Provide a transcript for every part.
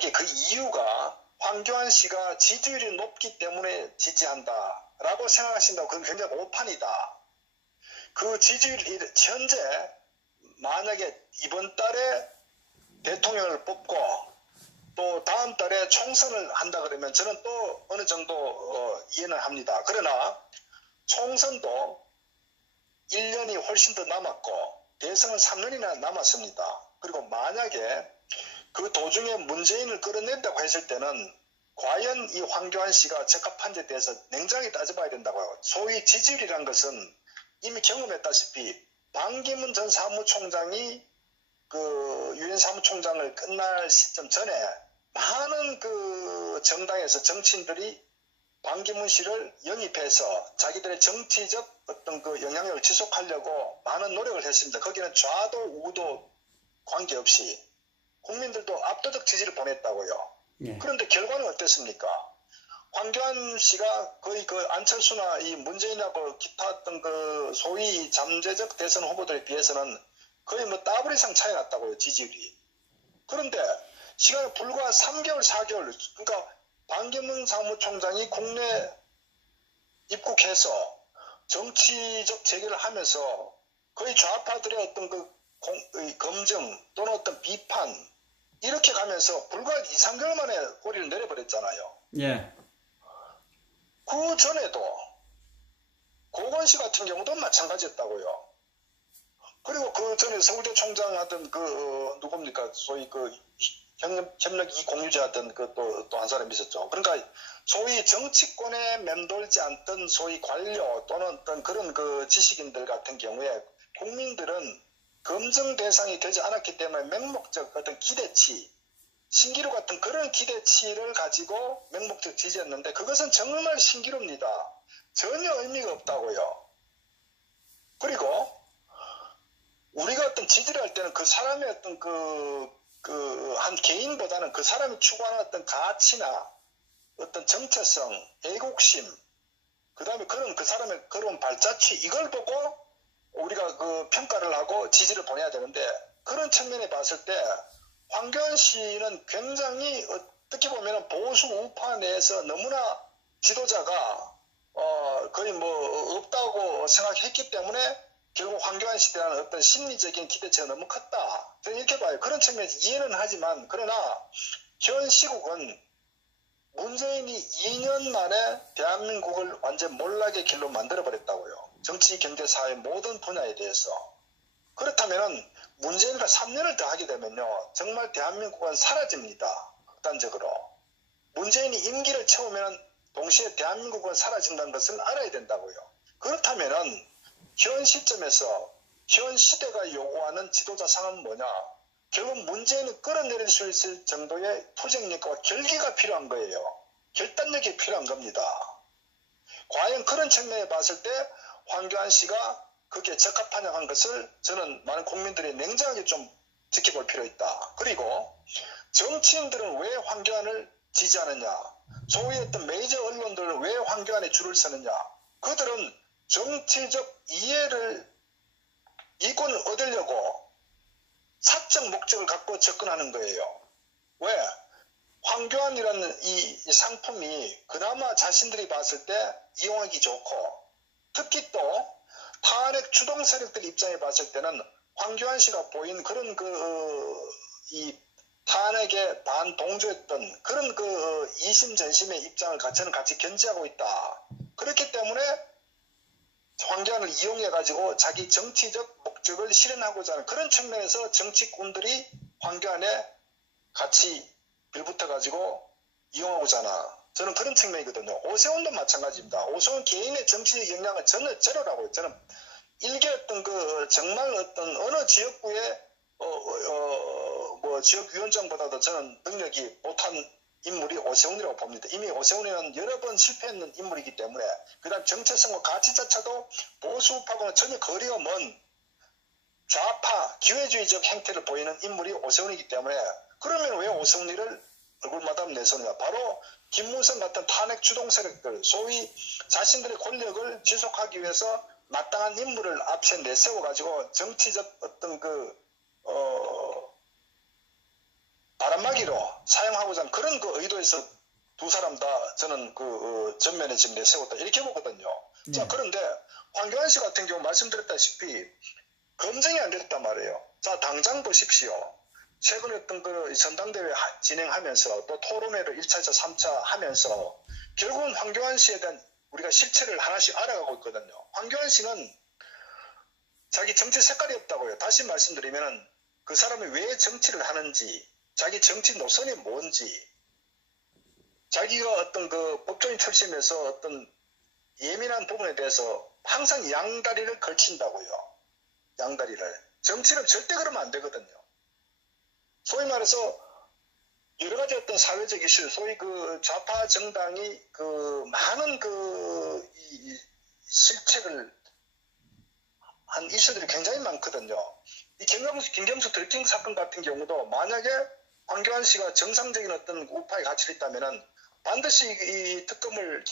만약에 그 이유가 황교안 씨가 지지율이 높기 때문에 지지한다라고 생각하신다고 그건 굉장히 오판이다. 그 지지율이 현재 만약에 이번 달에 대통령을 뽑고 또 다음 달에 총선을 한다 그러면 저는 또 어느 정도 이해는 합니다. 그러나 총선도 1년이 훨씬 더 남았고 대선은 3년이나 남았습니다. 그리고 만약에 그 도중에 문재인을 끌어낸다고 했을 때는 과연 이 황교안 씨가 적합한지에 대해서 냉정하게 따져봐야 된다고요. 소위 지지율이란 것은 이미 경험했다시피 반기문 전 사무총장이 그 유엔 사무총장을 끝날 시점 전에 많은 그 정당에서 정치인들이 반기문 씨를 영입해서 자기들의 정치적 어떤 그 영향력을 지속하려고 많은 노력을 했습니다. 거기는 좌도 우도 관계없이 국민들도 압도적 지지를 보냈다고요. 예. 그런데 결과는 어땠습니까? 황교안 씨가 거의 그 안철수나 이 문재인하고 기타 어떤 그 소위 잠재적 대선 후보들에 비해서는 거의 뭐 더블 이상 차이 났다고요, 지지율이. 그런데 시간이 불과 3개월, 4개월, 그러니까 반기문 사무총장이 국내 입국해서 정치적 재개를 하면서 거의 좌파들의 어떤 그 검증 또는 어떤 비판 이렇게 가면서 불과 2, 3개월 만에 꼬리를 내려버렸잖아요. 예. 그 전에도 고건씨 같은 경우도 마찬가지였다고요. 그리고 그 전에 서울대 총장 하던 그 누굽니까? 소위 그 협력 이공유자 하던 그 또 한 사람이 있었죠. 그러니까 소위 정치권에 맴돌지 않던 소위 관료 또는 어떤 그런 그 지식인들 같은 경우에 국민들은 검증 대상이 되지 않았기 때문에 맹목적 어떤 기대치, 신기루 같은 그런 기대치를 가지고 맹목적 지지했는데 그것은 정말 신기루입니다. 전혀 의미가 없다고요. 그리고 우리가 어떤 지지를 할 때는 그 사람의 어떤 한 개인보다는 그 사람이 추구하는 어떤 가치나 어떤 정체성, 애국심, 그 다음에 그 사람의 그런 발자취, 이걸 보고 우리가 그 평가를 하고 지지를 보내야 되는데 그런 측면에 봤을 때 황교안 씨는 굉장히 어떻게 보면 보수 우파 내에서 너무나 지도자가 거의 뭐 없다고 생각했기 때문에 결국 황교안 씨에 대한 어떤 심리적인 기대치가 너무 컸다. 저는 이렇게 봐요. 그런 측면에서 이해는 하지만 그러나 현 시국은 문재인이 2년 만에 대한민국을 완전 몰락의 길로 만들어버렸다고요. 정치, 경제, 사회 모든 분야에 대해서. 그렇다면 문재인과 3년을 더 하게 되면요. 정말 대한민국은 사라집니다. 극단적으로. 문재인이 임기를 채우면 동시에 대한민국은 사라진다는 것을 알아야 된다고요. 그렇다면 현 시점에서 현 시대가 요구하는 지도자상은 뭐냐? 결국 문재인을 끌어내릴 수 있을 정도의 투쟁력과 결기가 필요한 거예요. 결단력이 필요한 겁니다. 과연 그런 측면에 봤을 때 황교안 씨가 그게 적합하냐 한 것을 저는 많은 국민들이 냉정하게 좀 지켜볼 필요 있다. 그리고 정치인들은 왜 황교안을 지지하느냐? 소위 어떤 메이저 언론들은 왜 황교안에 줄을 서느냐? 그들은 정치적 이권을 얻으려고 사적 목적을 갖고 접근하는 거예요. 왜? 황교안이라는 이 상품이 그나마 자신들이 봤을 때 이용하기 좋고 특히 또 탄핵 주동 세력들 입장에 봤을 때는 황교안 씨가 보인 그런 이 탄핵에 반동조했던 그런 이심전심의 입장을 저는 같이 견지하고 있다. 그렇기 때문에 황교안을 이용해가지고 자기 정치적 목적을 실현하고자 하는 그런 측면에서 정치꾼들이 황교안에 같이 빌붙어가지고 이용하고자 하나. 저는 그런 측면이거든요. 오세훈도 마찬가지입니다. 오세훈 개인의 정치적 영향은 전혀 제로라고요. 저는 일개 어떤 정말 어떤 어느 지역구의 지역위원장보다도 저는 능력이 못한 인물이 오세훈이라고 봅니다. 이미 오세훈이는 여러 번 실패했는 인물이기 때문에 그다음 정체성과 가치자체도 보수파고는 전혀 거리가 먼 좌파 기회주의적 행태를 보이는 인물이 오세훈이기 때문에 그러면 왜 오세훈이를 얼굴마담 내세우느냐. 바로 김문성 같은 탄핵 주동 세력들 소위 자신들의 권력을 지속하기 위해서 마땅한 인물을 앞에 내세워가지고 정치적 어떤 바람막이로 사용하고자 하는 그런 그 의도에서 두 사람 다 저는 그 전면에 지금 내세웠다 이렇게 보거든요. 네. 자, 그런데 황교안 씨 같은 경우 말씀드렸다시피 검증이 안 됐단 말이에요. 자, 당장 보십시오. 최근에 어떤 그 전당대회 진행하면서 또 토론회를 1차, 2차, 3차 하면서 결국은 황교안 씨에 대한 우리가 실체를 하나씩 알아가고 있거든요. 황교안 씨는 자기 정치 색깔이 없다고요. 다시 말씀드리면 그 사람이 왜 정치를 하는지, 자기 정치 노선이 뭔지, 자기가 어떤 그 법조인 출신에서 어떤 예민한 부분에 대해서 항상 양다리를 걸친다고요. 양다리를. 정치는 절대 그러면 안 되거든요. 소위 말해서 여러 가지 어떤 사회적 이슈, 소위 그 좌파 정당이 그 많은 그 실책을 한 이슈들이 굉장히 많거든요. 이 김경수 들킨 사건 같은 경우도 만약에 황교안 씨가 정상적인 어떤 우파의 가치를 있다면은 반드시 이 특검을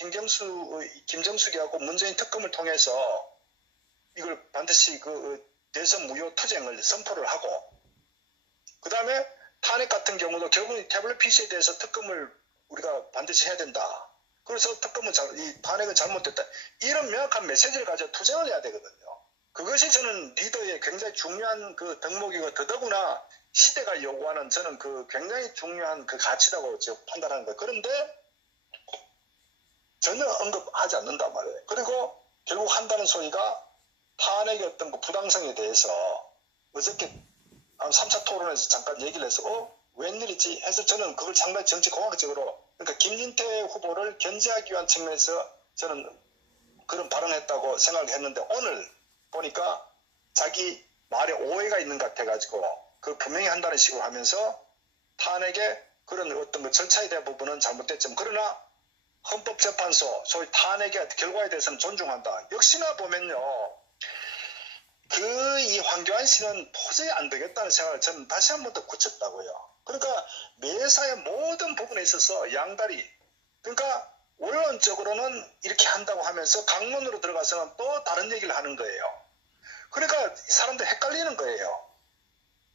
김정숙이하고 문재인 특검을 통해서 이걸 반드시 그 대선 무효 투쟁을 선포를 하고, 그 다음에 탄핵 같은 경우도 결국은 태블릿 PC에 대해서 특검을 우리가 반드시 해야 된다. 그래서 이 탄핵은 잘못됐다. 이런 명확한 메시지를 가지고 투쟁을 해야 되거든요. 그것이 저는 리더의 굉장히 중요한 그 덕목이고, 더더구나 시대가 요구하는 저는 그 굉장히 중요한 그 가치라고 제가 판단하는 거예요. 그런데 전혀 언급하지 않는단 말이에요. 그리고 결국 한다는 소리가 탄핵의 어떤 그 부당성에 대해서 어저께 3차 토론에서 잠깐 얘기를 해서 웬일이지 해서 저는 그걸 상당히 정치공학적으로, 그러니까 김진태 후보를 견제하기 위한 측면에서 저는 그런 발언을 했다고 생각을 했는데, 오늘 보니까 자기 말에 오해가 있는 것 같아가지고 그 분명히 한다는 식으로 하면서 탄핵의 그런 어떤 그 절차에 대한 부분은 잘못됐지만, 그러나 헌법재판소 소위 탄핵의 결과에 대해서는 존중한다. 역시나 보면요, 이 황교안 씨는 도저히 안 되겠다는 생각을 저는 다시 한 번 더 굳혔다고요. 그러니까 매사의 모든 부분에 있어서 양다리, 그러니까 원론적으로는 이렇게 한다고 하면서 강론으로 들어가서는 또 다른 얘기를 하는 거예요. 그러니까 사람들 헷갈리는 거예요.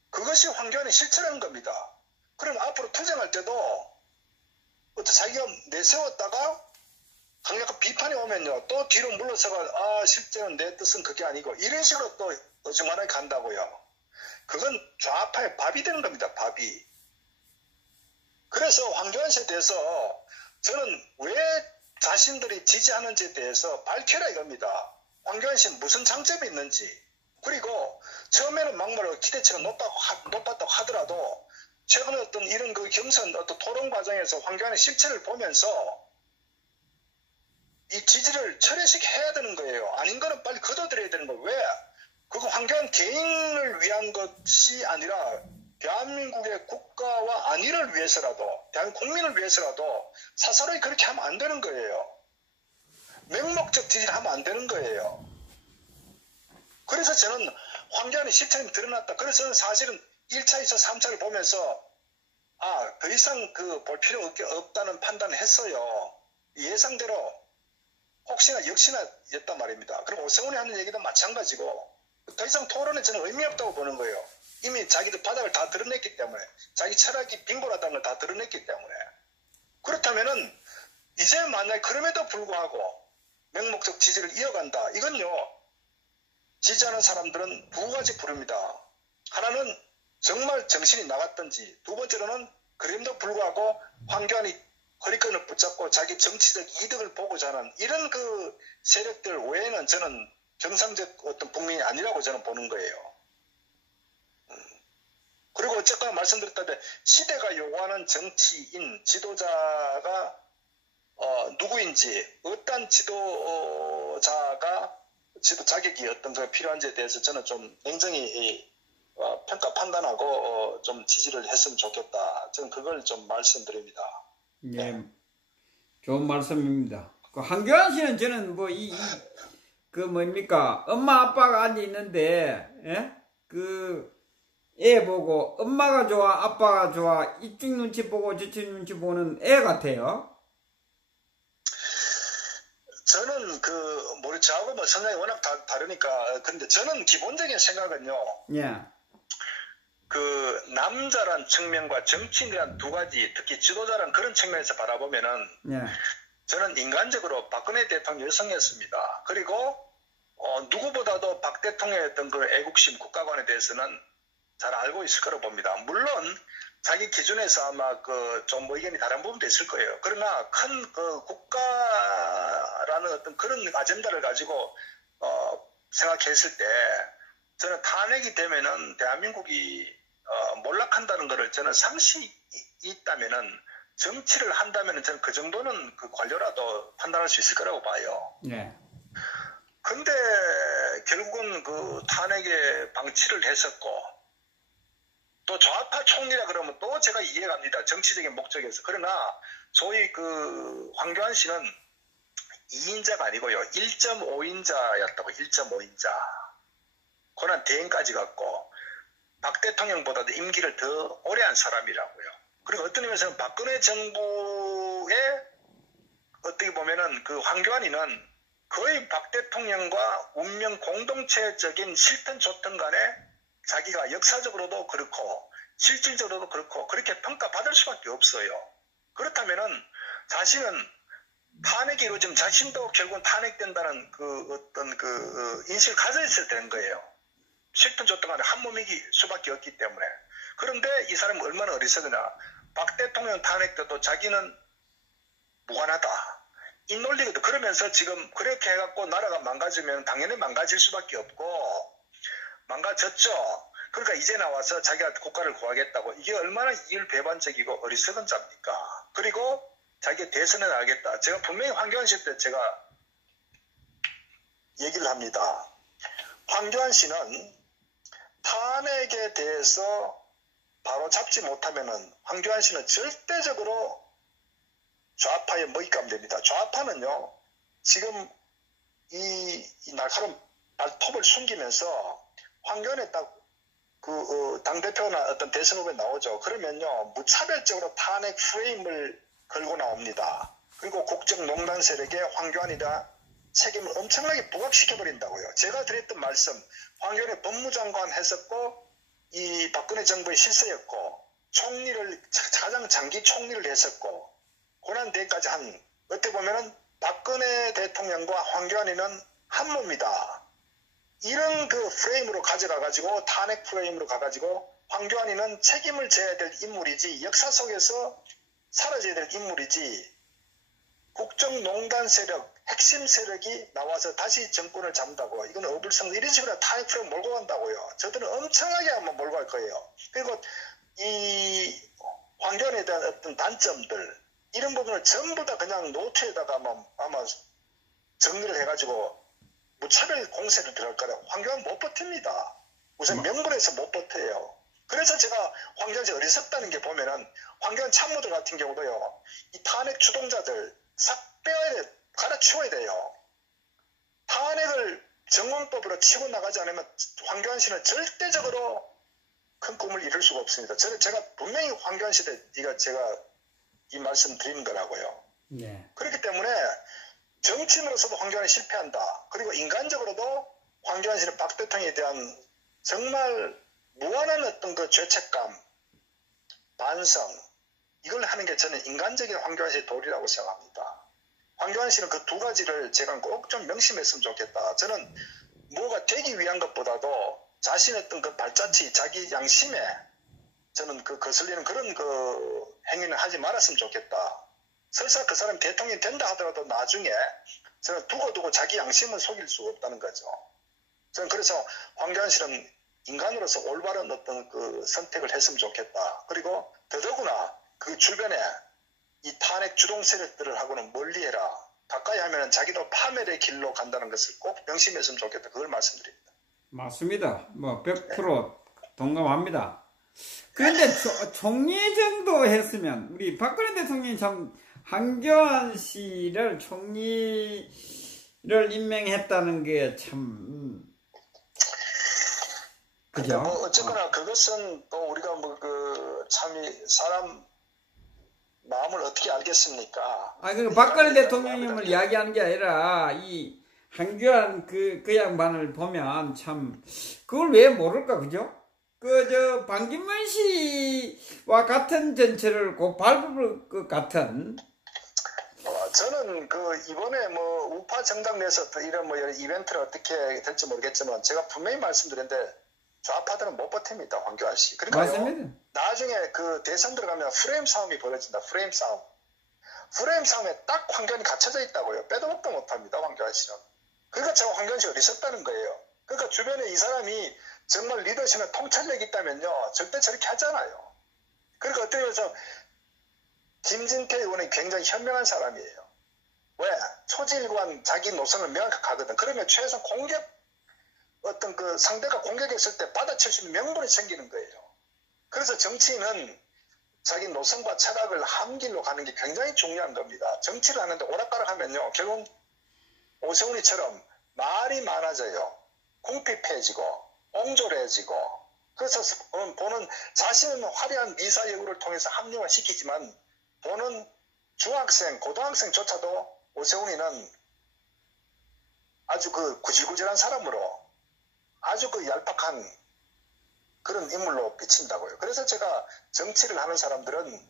그것이 황교안의 실체라는 겁니다. 그럼 앞으로 투쟁할 때도 자기가 내세웠다가 강력한 비판이 오면요, 또 뒤로 물러서가 실제는 내 뜻은 그게 아니고 이런 식으로 또 어중간하게 간다고요. 그건 좌파의 밥이 되는 겁니다. 밥이. 그래서 황교안 씨에 대해서 저는 왜 자신들이 지지하는지에 대해서 밝혀라 이겁니다. 황교안 씨는 무슨 장점이 있는지, 그리고 처음에는 막말로 기대치가 높았다고 하더라도 최근에 어떤 이런 그 경선 어떤 토론 과정에서 황교안의 실체를 보면서 이 지지를 철회시켜야 되는 거예요. 아닌 거는 빨리 걷어들여야 되는 거예요. 왜? 그거 황교안 개인을 위한 것이 아니라 대한민국의 국가와 안위를 위해서라도, 대한민국 국민을 위해서라도 사사로이 그렇게 하면 안 되는 거예요. 맹목적 지지를 하면 안 되는 거예요. 그래서 저는 황교안의 실체가 드러났다. 그래서 저는 사실은 1차, 2차, 3차를 보면서 더 이상 볼 필요 없다는 판단을 했어요. 예상대로 혹시나 역시나 였단 말입니다. 그리고 오세훈이 하는 얘기도 마찬가지고, 더 이상 토론에 저는 의미 없다고 보는 거예요. 이미 자기들 바닥을 다 드러냈기 때문에, 자기 철학이 빈곤하다는 걸 다 드러냈기 때문에. 그렇다면은 이제 만약에 그럼에도 불구하고 맹목적 지지를 이어간다. 이건요, 지지하는 사람들은 두 가지 부릅니다. 하나는 정말 정신이 나갔던지, 두 번째로는 그럼에도 불구하고 황교안이 허리끈을 붙잡고 자기 정치적 이득을 보고자 하는 이런 그 세력들 외에는 저는 정상적 어떤 국민이 아니라고 저는 보는 거예요. 그리고 어쨌거나 말씀드렸다시피 시대가 요구하는 정치인, 지도자가 누구인지, 어떤 지도자가 지도 자격이 어떤 거 필요한지에 대해서 저는 좀 냉정히 평가 판단하고 좀 지지를 했으면 좋겠다. 저는 그걸 좀 말씀드립니다. 네, 좋은 말씀입니다. 그 황교안 씨는 저는 뭡니까, 엄마 아빠가 앉아 있는데, 예? 애 보고 엄마가 좋아, 아빠가 좋아, 이쪽 눈치 보고 저쪽 눈치 보는 애 같아요. 저는 저하고 성향이 워낙 다르니까. 근데 저는 기본적인 생각은요, 예. 그 남자란 측면과 정치인이란 두 가지, 특히 지도자란 그런 측면에서 바라보면은 예. 저는 인간적으로 박근혜 대통령 여성이었습니다. 그리고 누구보다도 박 대통령의 어떤 그 애국심, 국가관에 대해서는 잘 알고 있을 거라고 봅니다. 물론 자기 기준에서 아마 그 좀 뭐 의견이 다른 부분도 있을 거예요. 그러나 큰 그 국가라는 어떤 그런 아젠다를 가지고 생각했을 때 저는 탄핵이 되면은 대한민국이 몰락한다는 것을 저는 상식이 있다면은 정치를 한다면은 저는 그 정도는 그 관료라도 판단할 수 있을 거라고 봐요. 네. 근데 결국은 그 탄핵에 방치를 했었고 또 좌파 총리라 그러면 또 제가 이해갑니다. 정치적인 목적에서. 그러나 소위 그 황교안 씨는 2인자가 아니고요. 1.5인자였다고. 1.5인자. 고난 대행까지 갔고 박 대통령보다도 임기를 더 오래 한 사람이라고요. 그리고 어떤 의미에서는 박근혜 정부의 어떻게 보면은 그 황교안이는 거의 박 대통령과 운명 공동체적인 싫든 좋든 간에 자기가 역사적으로도 그렇고 실질적으로도 그렇고 그렇게 평가받을 수밖에 없어요. 그렇다면은 자신은 탄핵이 이루어지면 자신도 결국은 탄핵된다는 그 어떤 그 인식을 가져 있어야 되는 거예요. 싫든 좋든 간에 한 몸이기 수밖에 없기 때문에. 그런데 이 사람은 얼마나 어리석으나 박 대통령 탄핵 때도 자기는 무관하다. 이 논리거든. 그러면서 지금 그렇게 해갖고 나라가 망가지면 당연히 망가질 수밖에 없고 망가졌죠. 그러니까 이제 나와서 자기가 국가를 구하겠다고. 이게 얼마나 이율배반적이고 어리석은 자입니까. 그리고 자기가 대선에 나가겠다. 제가 분명히 황교안 씨 때 제가 얘기를 합니다. 황교안 씨는 탄핵에 대해서 바로 잡지 못하면은 황교안 씨는 절대적으로 좌파의 먹잇감 됩니다. 좌파는요, 지금 이 날카로운 발톱을 숨기면서 황교안에 딱 당대표나 어떤 대선 후보에 나오죠. 그러면요, 무차별적으로 탄핵 프레임을 걸고 나옵니다. 그리고 국정농단 세력에 황교안이다 책임을 엄청나게 부각시켜버린다고요. 제가 드렸던 말씀, 황교안이 법무장관 했었고, 이 박근혜 정부의 실세였고, 총리를, 가장 장기 총리를 했었고, 고난대까지 한, 어떻게 보면은 박근혜 대통령과 황교안이는 한 몸이다. 이런 그 프레임으로 가져가가지고, 탄핵 프레임으로 가가지고, 황교안이는 책임을 져야 될 인물이지, 역사 속에서 사라져야 될 인물이지, 국정농단 세력, 핵심 세력이 나와서 다시 정권을 잡는다고. 이건 어불성, 이런 식으로 탄핵 프레임 몰고 간다고요. 저들은 엄청나게 한번 몰고 갈 거예요. 그리고 이 황교안에 대한 어떤 단점들, 이런 부분을 전부 다 그냥 노트에다가 아마 정리를 해가지고 무차별 공세를 들어갈 거라. 황교안 못 버팁니다. 우선 명분에서 못 버텨요. 그래서 제가 황교안 씨 어리석다는 게 보면은 황교안 참모들 같은 경우도요. 이 탄핵 주동자들 싹 빼야 돼. 갈아치워야 돼요. 탄핵을 정원법으로 치고 나가지 않으면 황교안 씨는 절대적으로 큰 꿈을 이룰 수가 없습니다. 제가 분명히 황교안 씨에 제가 이 말씀 드리는 거라고요. 네. 그렇기 때문에 정치인으로서도 황교안이 실패한다. 그리고 인간적으로도 황교안 씨는 박 대통령에 대한 정말 무한한 어떤 그 죄책감, 반성, 이걸 하는 게 저는 인간적인 황교안 씨의 도리라고 생각합니다. 황교안 씨는 그 두 가지를 제가 꼭 좀 명심했으면 좋겠다. 저는 뭐가 되기 위한 것보다도 자신의 어떤 그 발자취, 자기 양심에 저는 그 거슬리는 그런 그 행위는 하지 말았으면 좋겠다. 설사 그 사람이 대통령이 된다 하더라도 나중에 저는 두고두고 자기 양심을 속일 수가 없다는 거죠. 저는 그래서 황교안 씨는 인간으로서 올바른 어떤 그 선택을 했으면 좋겠다. 그리고 더더구나 그 주변에 이 탄핵 주동 세력들을 하고는 멀리해라. 가까이 하면 자기도 파멸의 길로 간다는 것을 꼭 명심했으면 좋겠다. 그걸 말씀드립니다. 맞습니다. 뭐 100% 동감합니다. 그런데 총리 정도 했으면 우리 박근혜 대통령이 참 황교안 씨를 총리를 임명했다는 게 참 그죠? 뭐 어쨌거나 그것은 또 우리가 뭐 그 참이 사람 마음을 어떻게 알겠습니까? 그 박근혜 대통령님을 이야기하는 게 아니라 이 황교안 그 양반을 보면 참 그걸 왜 모를까, 그죠? 반기문 씨와 같은 전철을 곧 밟을 것 같은. 저는 이번에 우파 정당 내에서 이런 이벤트를 어떻게 될지 모르겠지만 제가 분명히 말씀드렸는데 좌파들은 못 버팁니다, 황교안 씨. 그러니까요. 맞습니다. 나중에 대선 들어가면 프레임 싸움이 벌어진다, 프레임 싸움. 프레임 싸움에 딱 황교안이 갇혀져 있다고요. 빼도 박도 못합니다, 황교안 씨는. 그러니까 제가 황교안 씨가 어리석다는 거예요. 그러니까 주변에 이 사람이 정말 리더십에 통찰력이 있다면요, 절대 저렇게 하잖아요. 그러니까 어떻게 해서 김진태 의원이 굉장히 현명한 사람이에요. 왜? 초지일관 자기 노선을 명확하게 하거든. 그러면 최소 상대가 공격했을 때 받아칠 수 있는 명분이 생기는 거예요. 그래서 정치인은 자기 노선과 철학을 한 길로 가는 게 굉장히 중요한 겁니다. 정치를 하는데 오락가락 하면요, 결국 오세훈이처럼 말이 많아져요. 궁핍해지고 옹졸해지고. 그래서 보는 자신은 화려한 미사여구를 통해서 합리화시키지만 보는 중학생, 고등학생조차도 오세훈이는 아주 구질구질한 사람으로 아주 얄팍한 그런 인물로 비친다고요. 그래서 제가 정치를 하는 사람들은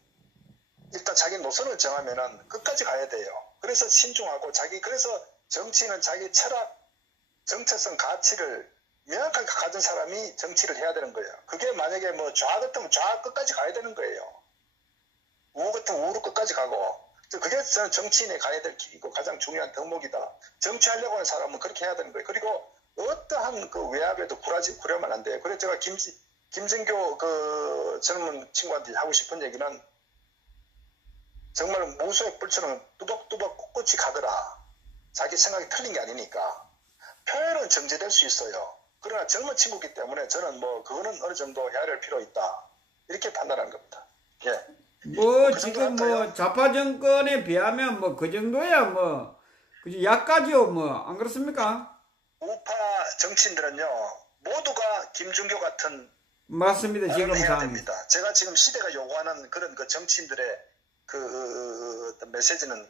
일단 자기 노선을 정하면은 끝까지 가야 돼요. 그래서 신중하고 그래서 정치는 자기 철학, 정체성, 가치를 명확하게 가진 사람이 정치를 해야 되는 거예요. 그게 만약에 좌 같으면 좌 끝까지 가야 되는 거예요. 우호 같으면 우로 끝까지 가고. 그게 저는 정치인이 가야 될 길이고 가장 중요한 덕목이다. 정치하려고 하는 사람은 그렇게 해야 되는 거예요. 그리고 어떠한 외압에도 구려면 안 돼요. 그래서 제가 김진교 젊은 친구한테 하고 싶은 얘기는 정말 무수의 뿔처럼 뚜벅뚜벅 꿋꿋이 가거라. 자기 생각이 틀린 게 아니니까. 표현은 정제될 수 있어요. 그러나 젊은 친구이기 때문에 저는 그거는 어느 정도 헤아릴 필요 있다. 이렇게 판단하는 겁니다. 예. 지금 좌파 정권에 비하면 그 정도야 그죠? 약가죠 안 그렇습니까? 우파 정치인들은요 모두가 김준교 같은 맞습니다. 지금 해야 됩니다. 제가 지금 시대가 요구하는 그런 정치인들의 어떤 메시지는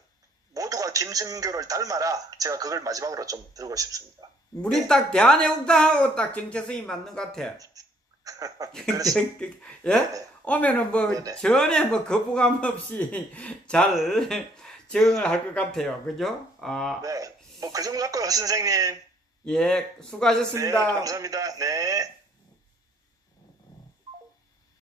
모두가 김준교를 닮아라. 제가 그걸 마지막으로 좀 들고 싶습니다. 우리 네. 딱 대한애국당하고 딱 정체성이 맞는 것 같아. 예? 네. 오면은 네네. 전에 거부감 없이 잘 적응을 할 것 같아요. 그죠? 네. 그 정도 할까요, 선생님? 예, 수고하셨습니다. 네, 감사합니다. 네.